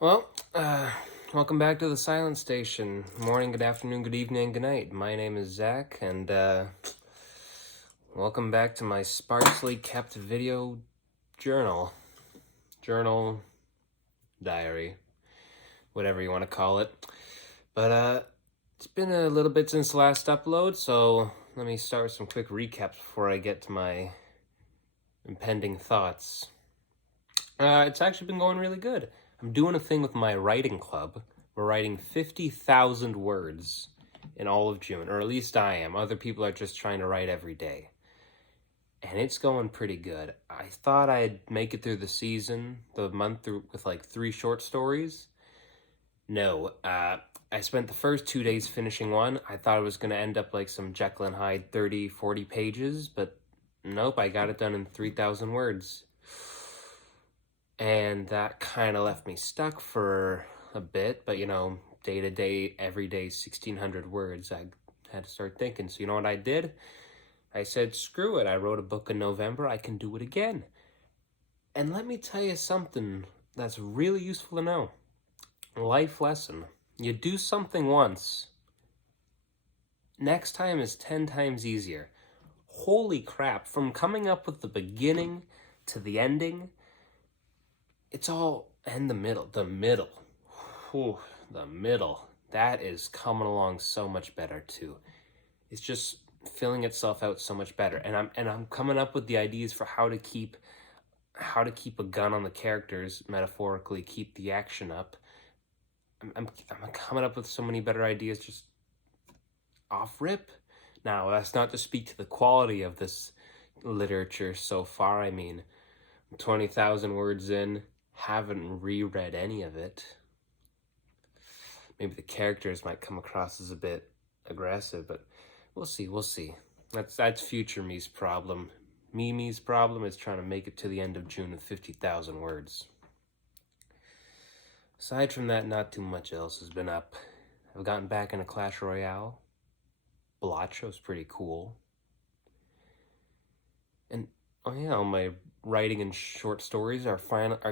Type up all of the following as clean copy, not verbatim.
Well, welcome back to the Silent Station. Morning, good afternoon, good evening, good night. My name is Zach, and welcome back to my sparsely kept video journal. Journal, diary, whatever you want to call it. But it's been a little bit since the last upload, so let me start with some quick recaps before I get to my impending thoughts. It's actually been going really good. I'm doing a thing with my writing club. We're writing 50,000 words in all of June, or at least I am. Other people are just trying to write every day. And it's going pretty good. I thought I'd make it through the season, the month through with like 3 short stories. No, I spent the first 2 days finishing one. I thought it was going to end up like some Jekyll and Hyde 30, 40 pages, but nope, I got it done in 3,000 words. And that kind of left me stuck for a bit, but day to day, every day, 1,600 words. I had to start thinking. So, you know what I did? I said, screw it. I wrote a book in November. I can do it again. And let me tell you something that's really useful to know. Life lesson. You do something once, next time is 10 times easier. Holy crap. From coming up with the beginning to the ending, it's all in the middle. Whew, the middle. That is coming along so much better too. It's just filling itself out so much better. And I'm coming up with the ideas for how to keep a gun on the characters, metaphorically, keep the action up. I'm coming up with so many better ideas just off rip. Now, that's not to speak to the quality of this literature so far. I mean, 20,000 words in, haven't reread any of it. Maybe the characters might come across as a bit aggressive, but we'll see. That's future me's problem. Me's problem is trying to make it to the end of June with 50,000 words. Aside from that, not too much else has been up. I've gotten back into Clash Royale. Balacho's pretty cool. And all my writing and short stories are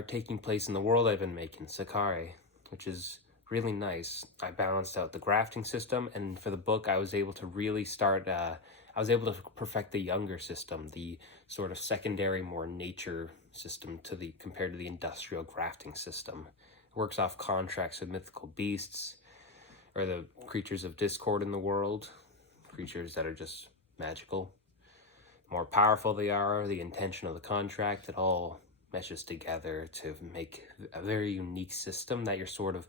taking place in the world I've been making, Sakari, which is really nice. I balanced out the grafting system, and for the book, I was able to really start. I was able to perfect the younger system, the sort of secondary, more nature system compared to the industrial grafting system. It works off contracts with mythical beasts, or the creatures of discord in the world, creatures that are just magical. The more powerful they are, the intention of the contract, it all meshes together to make a very unique system that you're sort of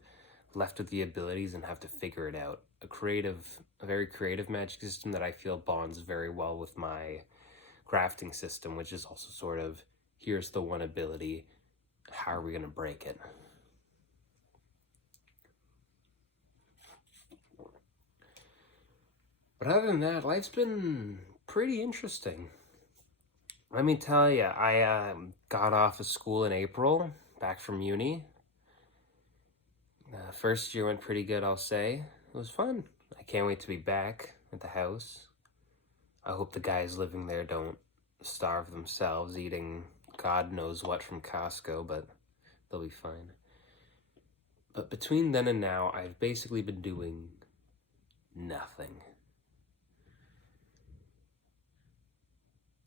left with the abilities and have to figure it out. A very creative magic system that I feel bonds very well with my crafting system, which is also sort of, here's the one ability, how are we going to break it? But other than that, life's been pretty interesting. Let me tell you, I got off of school in April, back from uni. First year went pretty good, I'll say. It was fun. I can't wait to be back at the house. I hope the guys living there don't starve themselves eating God knows what from Costco, but they'll be fine. But between then and now, I've basically been doing nothing.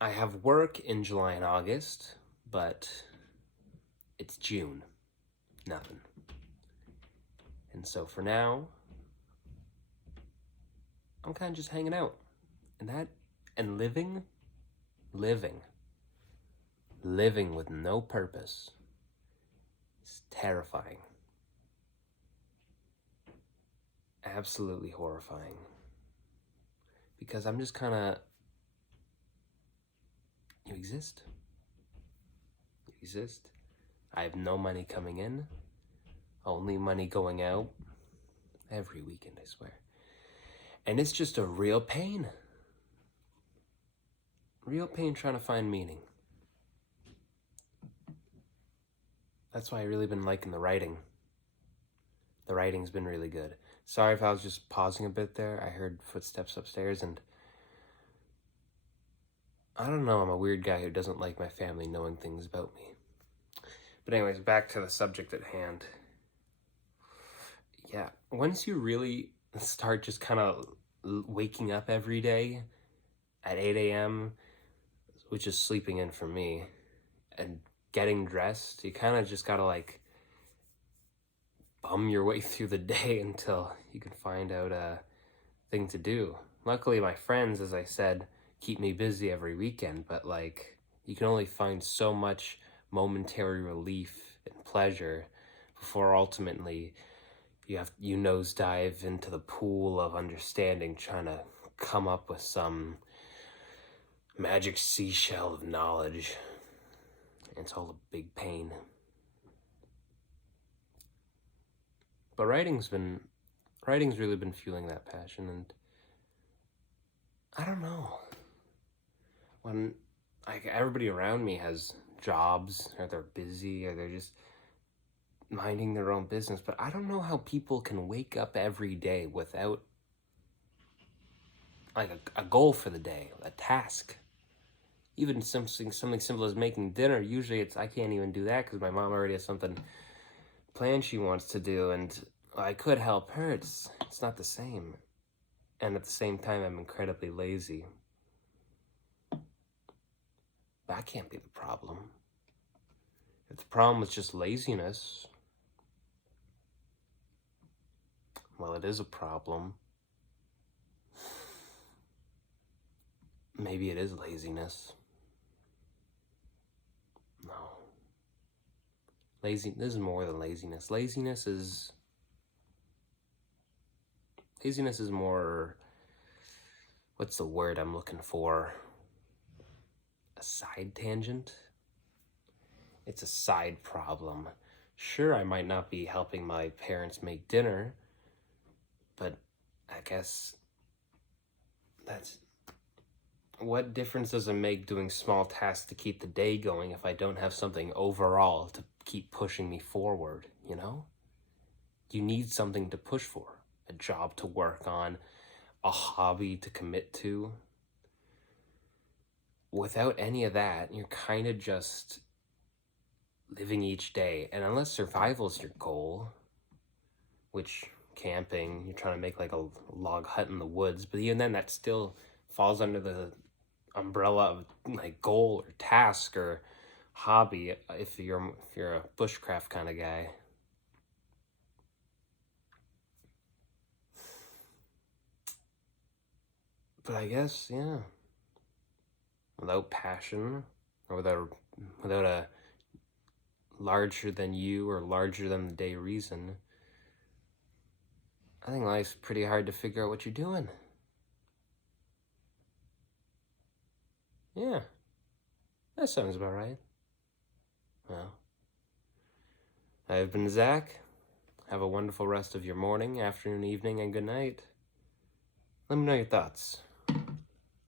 I have work in July and August, but it's June. Nothing. And so for now, I'm kind of just hanging out. And living with no purpose is terrifying. Absolutely horrifying. Because I'm just kind of, you exist. I have no money coming in, only money going out every weekend, I swear. And it's just a real pain. Real pain trying to find meaning. That's why I really been liking the writing. The writing's been really good. Sorry if I was just pausing a bit there. I heard footsteps upstairs, and I don't know, I'm a weird guy who doesn't like my family knowing things about me. But anyways, back to the subject at hand. Yeah, once you really start just kind of waking up every day at 8 a.m., which is sleeping in for me, and getting dressed, you kind of just gotta like bum your way through the day until you can find out a thing to do. Luckily, my friends, as I said, keep me busy every weekend, but like you can only find so much momentary relief and pleasure before ultimately you nosedive into the pool of understanding, trying to come up with some magic seashell of knowledge. It's all a big pain. But writing's really been fueling that passion, and I don't know. When like everybody around me has jobs, or they're busy, or they're just minding their own business, but I don't know how people can wake up every day without like a goal for the day, a task. Even something simple as making dinner. Usually it's I can't even do that because my mom already has something planned she wants to do, and I could help her. It's not the same. And at the same time, I'm incredibly lazy. That can't be the problem. If the problem is just laziness, well, it is a problem. Maybe it is laziness. No. This is more than laziness. Laziness is more, what's the word I'm looking for? A side tangent? It's a side problem. Sure, I might not be helping my parents make dinner, but I guess what difference does it make doing small tasks to keep the day going if I don't have something overall to keep pushing me forward, you know? You need something to push for, a job to work on, a hobby to commit to. Without any of that, you're kind of just living each day. And unless survival's your goal, which camping, you're trying to make like a log hut in the woods, but even then that still falls under the umbrella of like goal or task or hobby if you're a bushcraft kind of guy. But I guess, yeah, without passion or without a larger than you or larger than the day reason, I think life's pretty hard to figure out what you're doing. Yeah, that sounds about right. Well, I've been Zach. Have a wonderful rest of your morning, afternoon, evening, and good night. Let me know your thoughts.